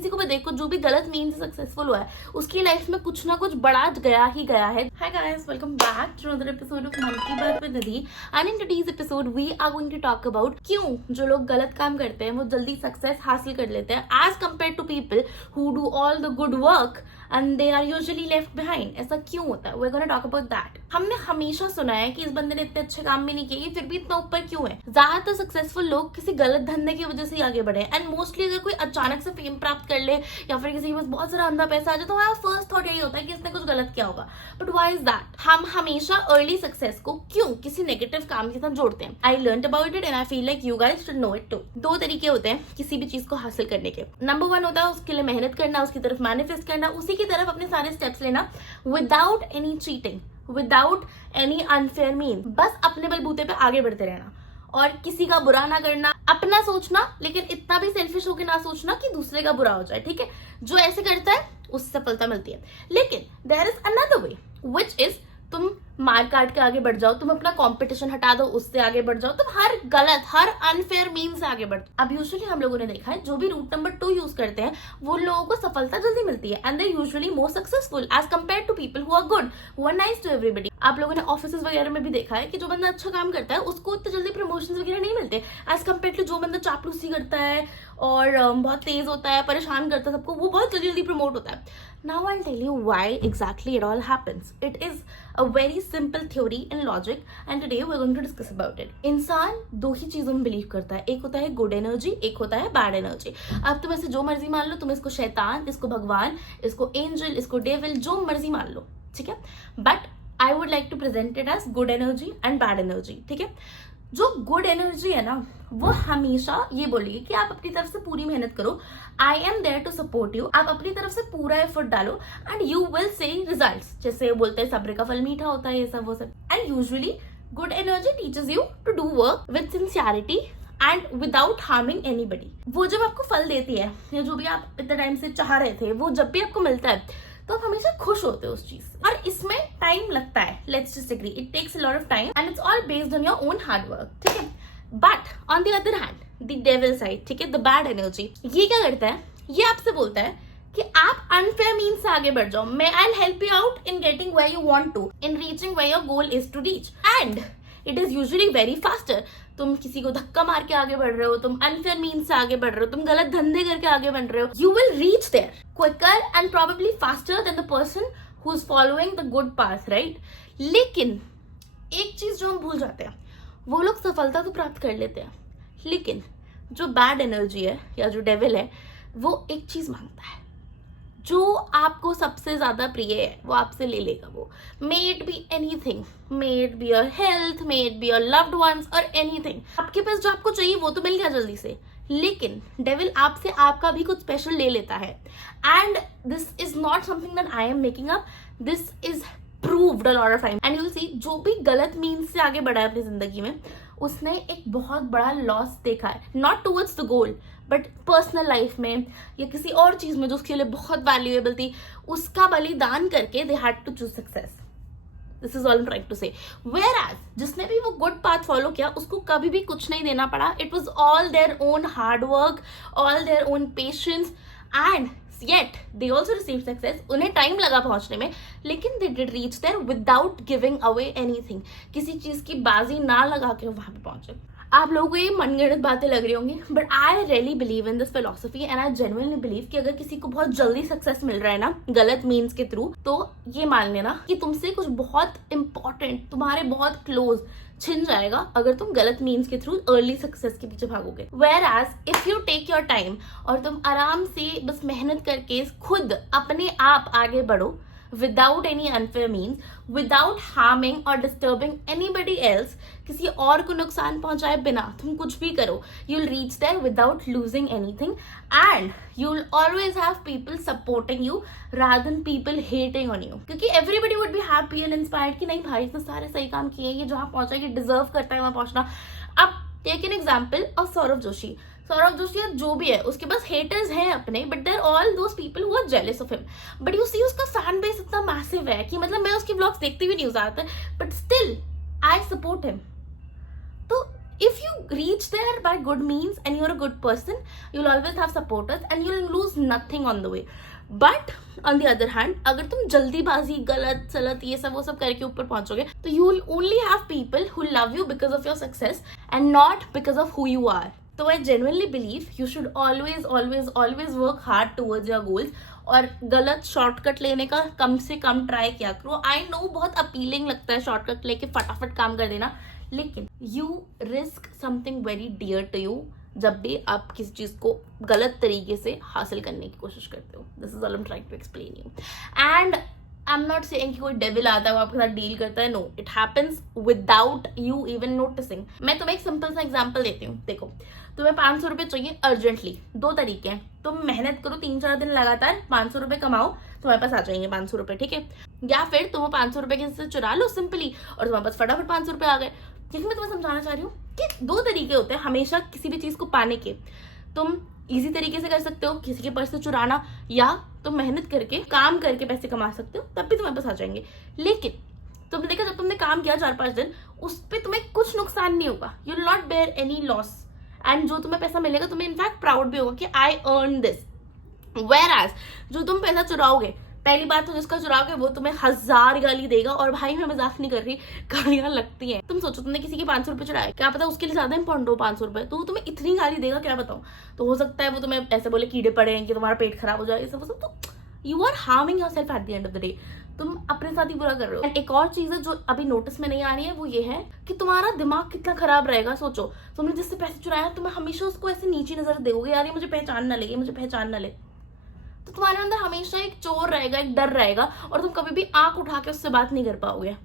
किसी को भी देखो जो भी गलत मीन से सक्सेसफुल हुआ है उसकी लाइफ में कुछ ना कुछ बड़ा गया ही गया है. Hi guys, welcome back to another episode of मन की बात with Nidhi. And in today's episode we are going to talk about क्यों जो लोग गलत काम करते हैं वो जल्दी सक्सेस हासिल कर लेते हैं as compared to people who do all the good work and they are usually left behind. ऐसा क्यों होता है? We're gonna talk about that. हमने हमेशा सुना है कि इस बंदे ने इतने अच्छे काम भी नहीं किए फिर भी इतना ऊपर क्यों है. ज्यादातर सक्सेसफुल लोग किसी गलत धंधे की वजह से आगे बढ़े एंड मोस्टली अगर कोई अचानक से फेम प्राप्त कर ले या फिर किसी के पास बहुत सारा अंधा पैसा आ जाए तो हमारा फर्स्ट थॉट यही होता है कि इसने कुछ गलत किया होगा. But why is that? हम हमेशा अर्ली सक्सेस को क्यों किसी नेगेटिव काम के साथ जोड़ते हैं. I learn about it and I feel like you guys should know it too. दो तरीके होते हैं किसी भी चीज को हासिल करने के. नंबर 1 होता है उसके लिए मेहनत करना, उसकी तरफ मैनिफेस्ट करना, उसी की तरफ अपने सारे स्टेप्स लेना without any cheating, without any unfair mean. बस अपने बलबूते पे आगे बढ़ते रहना और किसी का बुरा ना करना, अपना सोचना लेकिन इतना भी सेल्फिश होकर ना सोचना कि दूसरे का बुरा हो जाए. ठीक है, जो ऐसे करता है उससे सफलता मिलती है. लेकिन there is another way which is तुम मार काट के आगे बढ़ जाओ, तुम अपना कंपटीशन हटा दो, उससे आगे बढ़ जाओ, तुम हर गलत हर अनफेयर मीन से आगे बढ़. अब यूजुअली हम लोगों ने देखा है जो भी रूट नंबर 2 यूज करते हैं वो लोगों को सफलता जल्दी मिलती है and they usually more successful as compared to people who are good, who are nice to everybody. आप लोगों ने ऑफिसेज वगैरह में भी देखा है कि जो बंदा अच्छा काम करता है उसको इतने जल्दी प्रमोशन वगैरह नहीं मिलते एज कम्पेयर टू जो बंदा चापलूसी करता है और बहुत तेज होता है, परेशान करता है सबको, वो बहुत जल्दी प्रमोट होता है. Now I'll tell you why exactly it all happens. It is a very simple theory and logic and today we're going to discuss about it. इंसान दो ही चीजों में बिलीव करता है, एक होता है गुड एनर्जी, एक होता है बैड एनर्जी. अब तुम ऐसे जो मर्जी मान लो, तुम इसको शैतान, इसको भगवान, इसको एंजल, इसको डेविल, जो मर्जी मान लो. ठीक है, but I would like to present it as good energy and bad energy. ठीक है, जो गुड एनर्जी है ना वो हमेशा ये बोलेगी कि आप अपनी तरफ से पूरी मेहनत करो, I am there to support you, आप अपनी तरफ से पूरा एफर्ट डालो and you will see results. जैसे बोलते हैं सब्र का फल मीठा होता है, ये सब वो सब. And usually good energy teaches you to do work with sincerity and without harming anybody. वो जब आपको फल देती है या जो भी आप इतने टाइम से चाह रहे थे वो जब भी आपको मिलता है तो आप हमेशा खुश होते हो उस चीज. और इसमें टाइम लगता है, let's just agree, it takes a lot of time and it's all based on your own hard work. ठीक है, but on the other hand the devil side, ठीक है, द बैड एनर्जी, ये क्या करता है, ये आपसे बोलता है कि आप अनफेयर मीन से आगे बढ़ जाओ, मैं I will help you out in getting where you want to, in reaching where your goal is to reach and it is usually very faster. तुम किसी को धक्का मार के आगे बढ़ रहे हो, तुम अनफेयर मीन से आगे बढ़ रहे हो, तुम गलत धंधे करके आगे बढ़ रहे हो, you will reach there quicker and probably faster than the person who is following the good path, right. लेकिन एक चीज जो हम भूल जाते हैं, वो लोग सफलता तो प्राप्त कर लेते हैं लेकिन जो बैड एनर्जी है या जो डेविल है वो एक चीज मांगता है, जो आपको सबसे ज्यादा प्रिय है वो आपसे ले लेगा. वो may it be anything, may it be your health, may it be your loved ones और एनीथिंग. आपके पास जो आपको चाहिए वो तो मिल गया जल्दी से, लेकिन डेविल आपसे आपका भी कुछ स्पेशल ले लेता है. And this is not something that I am making up, this is proved a lot of time and you will सी जो भी गलत मीन्स से आगे बढ़ा है अपनी जिंदगी में उसने एक बहुत बड़ा लॉस देखा है, not towards the goal but personal life में या किसी और चीज में जो उसके लिए बहुत वैल्यूएबल थी, उसका बलिदान करके they had to choose success. This is all I am trying to say. Whereas जिसने भी वो गुड पाथ फॉलो किया उसको कभी भी कुछ नहीं देना पड़ा. It was all their own hard work, all their own patience and yet they also received success. उन्हें टाइम लगा पहुंचने में लेकिन they did reach there without giving away anything. किसी चीज की बाजी ना लगा के वहां पे पहुंचे. आप लोगों को ये मनगढ़ंत बातें लग रही होंगी but I really believe in this philosophy and I genuinely believe कि अगर किसी को बहुत जल्दी सक्सेस मिल रहा है ना गलत मीन्स के थ्रू, तो ये मान लेना कि तुमसे कुछ बहुत इंपॉर्टेंट, तुम्हारे बहुत क्लोज छिन जाएगा अगर तुम गलत मीन्स के थ्रू अर्ली सक्सेस के पीछे भागोगे. Whereas if you take your time और तुम आराम से बस मेहनत करके खुद अपने आप आगे बढ़ो without any unfair means, without harming or disturbing anybody else, किसी और को नुकसान पहुंचाए बिना तुम कुछ भी करो, you'll reach there without losing anything and you'll always have people supporting you rather than people hating on you. क्योंकि everybody would be happy and inspired कि नहीं भाई इसने सारे सही काम किए, ये जहाँ पहुंचा ये डिजर्व करता है वहां पहुंचना. अब take an example of Saurabh Joshi. Saurabh Joshi जो भी है उसके पास हेटर्स हैं अपने but there all those people who are jealous of him. But you see उसका फैन बेस इतना मैसिव है कि मतलब मैं उसकी व्लॉग्स देखती भी नहीं हूँ ज्यादातर but still I support him. तो if you reach there by good means and you're a good person, you'll always have supporters and you'll lose nothing on the way. But on the other hand, अगर तुम जल्दीबाजी गलत सलत ये सब वो सब करके ऊपर पहुंचोगे तो you will only have people who love you because of your success and not because of who you are. So I genuinely believe you should always work hard towards your goals और गलत shortcut लेने का कम से कम try किया करो. I know बहुत appealing लगता है शॉर्टकट लेके फटाफट काम कर देना, लेकिन you risk something very dear to you जब भी आप किसी चीज को गलत तरीके से हासिल करने की कोशिश करते हो. This is all I am trying to explain you. And I am not saying कि कोई डेविल आता है वो आपके साथ डील करता है. No, it happens without you even noticing. मैं तुम्हें एक सिंपल सा एग्जांपल देती हूँ. देखो, तुम्हें 500 रुपये चाहिए अर्जेंटली. 2 तरीके हैं. तुम मेहनत करो 3-4 दिन लगातार, 500 रुपये कमाओ, तुम्हारे पास आ जाएंगे 500 रुपये, ठीक है. या फिर तुम 500 रुपये किसी से चुरा लो सिंपली और तुम्हारे पास फटाफट 500 रुपये आ गए. क्योंकि मैं तुम्हें समझाना चाह रही हूँ कि 2 तरीके होते हैं हमेशा किसी भी चीज को पाने के. तुम इजी तरीके से कर सकते हो, किसी के पर्स से चुराना, या तुम मेहनत करके काम करके पैसे कमा सकते हो, तब भी तुम्हारे पास आ जाएंगे. लेकिन तुमने देखा जब तुमने काम किया 4-5 दिन, उस पर तुम्हें कुछ नुकसान नहीं होगा. You will not bear any loss. And जो तुम्हें पैसा मिलेगा तुम्हें इनफैक्ट प्राउड भी होगा कि आई अर्न दिस. वेयर जो तुम पैसा चुराओगे, पहली बात तो जिसका चुराओगे वो तुम्हें 1000 गाली देगा. और भाई मैं मजाक नहीं कर रही, गालियां लगती हैं. तुम सोचो तुमने किसी के 500 रुपये चुराए, क्या पता उसके लिए ज्यादा इंपॉर्टेंट हो 500 रुपये, तो वो तुम्हें इतनी गाली देगा क्या बताऊं. तो हो सकता है वो तुम्हें ऐसे बोले कीड़े पड़े हैं कि तुम्हारा पेट खराब हो जाए, सब. तो you are harming yourself at the end of the day. तुम अपने साथ ही बुरा कर रहे हो. एक और चीज है जो अभी नोटिस में नहीं आ रही है, वो ये है कि तुम्हारा दिमाग कितना खराब रहेगा. सोचो, तुमने जिससे पैसे चुराया तुम्हें हमेशा उसको ऐसे नीची नजर देखोगे, यार ये मुझे पहचान ना ले, मुझे पहचान ना ले. तो तुम्हारे अंदर हमेशा एक चोर रहेगा, एक डर रहेगा, और तुम कभी भी आंख उठा के उससे बात नहीं कर पाओगे.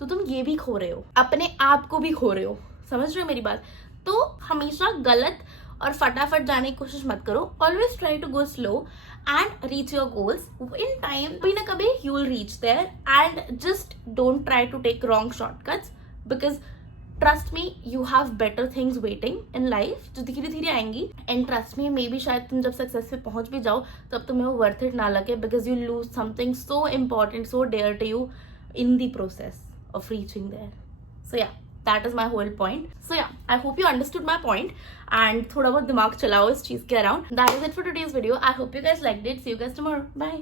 तो तुम ये भी खो रहे हो, अपने आप को भी खो रहे हो. समझ रहे हो मेरी बात. तो हमेशा गलत और फटाफट जाने की कोशिश मत करो. Always try to go slow and reach your goals in time. कभी ना कभी you will reach there, and just don't try to take wrong shortcuts because trust me, you have better things waiting in life जो धीरे धीरे आएंगी. and trust me, maybe शायद तुम जब सक्सेस पे पहुंच भी जाओ तब तुम्हें वो worth it ना लगे because you lose something so important, so dear to you in the process of reaching there. So yeah, that is my whole point. So yeah, I hope you understood my point and थोड़ा बहुत दिमाग चलाओ इस चीज के around. That is it for today's video. I hope you guys liked it. See you guys tomorrow. Bye.